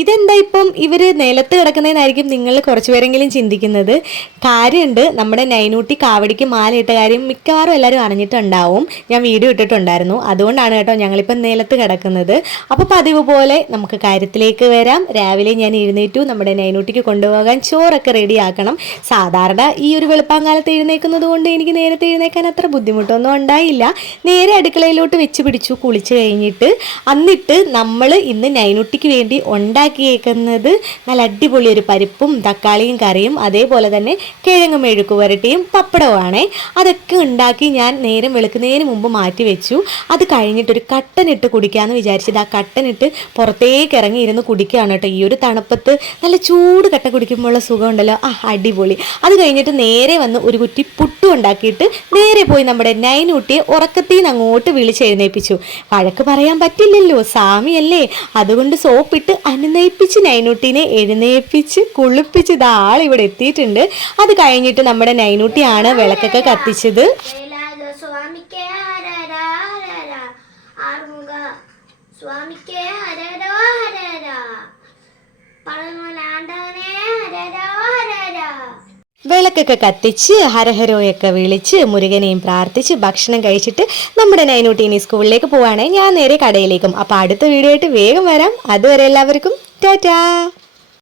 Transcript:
ഇതെന്താ ഇപ്പം ഇവർ നിലത്ത് കിടക്കുന്നതെന്നായിരിക്കും നിങ്ങൾ കുറച്ച് പേരെങ്കിലും ചിന്തിക്കുന്നത്. കാര്യമുണ്ട്, നമ്മുടെ നൈനൂട്ടി കാവടിക്ക് മാലയിട്ട കാര്യം മിക്കവാറും എല്ലാവരും അറിഞ്ഞിട്ടുണ്ടാവും. ഞാൻ വീഡിയോ ഇട്ടിട്ടുണ്ടായിരുന്നു. അതുകൊണ്ടാണ് കേട്ടോ ഞങ്ങളിപ്പം നിലത്ത് കിടക്കുന്നത്. അപ്പോൾ പതിവ് പോലെ നമുക്ക് കാര്യത്തിലേക്ക് വരാം. രാവിലെ ഞാൻ എഴുന്നേറ്റു. നമ്മുടെ നൈനൂട്ടിക്ക് കൊണ്ടുപോകാൻ ചോറൊക്കെ റെഡിയാക്കണം. സാധാരണ ഈ ഒരു വെളുപ്പാങ്കാലത്ത് എഴുന്നേൽക്കുന്നത് കൊണ്ട് എനിക്ക് നേരത്തെ എഴുന്നേൽക്കാൻ അത്ര ബുദ്ധിമുട്ടൊന്നും ഉണ്ടായില്ല. നേരെ അടുക്കളയിലോട്ട് വെച്ച് പിടിച്ചു കുളിച്ച് കഴിഞ്ഞിട്ട്. എന്നിട്ട് നമ്മൾ ഇന്ന് നൈനൂട്ടിക്ക് വേണ്ടി ഉണ്ടാക്കിയേക്കുന്നത് നല്ല അടിപൊളി ഒരു പരിപ്പും തക്കാളിയും കറിയും അതേപോലെ തന്നെ കിഴങ്ങ് മെഴുക്ക് പുരട്ടിയും പപ്പടവുമാണേ. അതൊക്കെ ഉണ്ടാക്കി ഞാൻ നേരം വെളുക്കുന്നതിന് മുമ്പ് മാറ്റി വെച്ചു. അത് കഴിഞ്ഞിട്ടൊരു കട്ടനിട്ട് കുടിക്കാമെന്ന് വിചാരിച്ചത്. ആ കട്ടനിട്ട് പുറത്തേക്ക് ഇറങ്ങി ഇരുന്ന് കുടിക്കുകയാണ് കേട്ടോ. ഈ ഒരു തണുപ്പത്ത് നല്ല ചൂട് കട്ട കുടിക്കുമ്പോഴുള്ള സുഖം ഉണ്ടല്ലോ, അടിപൊളി. അത് കഴിഞ്ഞിട്ട് നേരെ വന്ന് ഒരു കുറ്റി പുട്ടും ഉണ്ടാക്കിയിട്ട് നേരെ പോയി നമ്മുടെ നൈനൂട്ടിയെ ഉറക്കത്തിൽ നിന്ന് അങ്ങോട്ട് വിളിച്ചെഴുന്നേൽപ്പിച്ചു. വഴക്ക് പറയാൻ പറ്റില്ലല്ലോ, സാമിയല്ലേ. അതുകൊണ്ട് സോപ്പിട്ട് അനുനയിപ്പിച്ച് നൈനൂട്ടിനെ എഴുന്നേൽപ്പിച്ച് കുളിപ്പിച്ച് ആളിവിടെ എത്തിയിട്ടുണ്ട്. അത് കഴിഞ്ഞിട്ട് നമ്മുടെ നൈനൂട്ടിയാണ് വിളക്കൊക്കെ കത്തിച്ചത്. വിളക്കൊക്കെ കത്തിച്ച് ഹരഹരോയൊക്കെ വിളിച്ച് മുരുകനെയും പ്രാർത്ഥിച്ച് ഭക്ഷണം കഴിച്ചിട്ട് നമ്മുടെ നൈനൂട്ടി ഇനി സ്കൂളിലേക്ക് പോവാണേ. ഞാൻ നേരെ കടയിലേക്കും. അപ്പോൾ അടുത്ത വീഡിയോ ആയിട്ട് വേഗം വരാം. അതുവരെ എല്ലാവർക്കും ടാറ്റാ.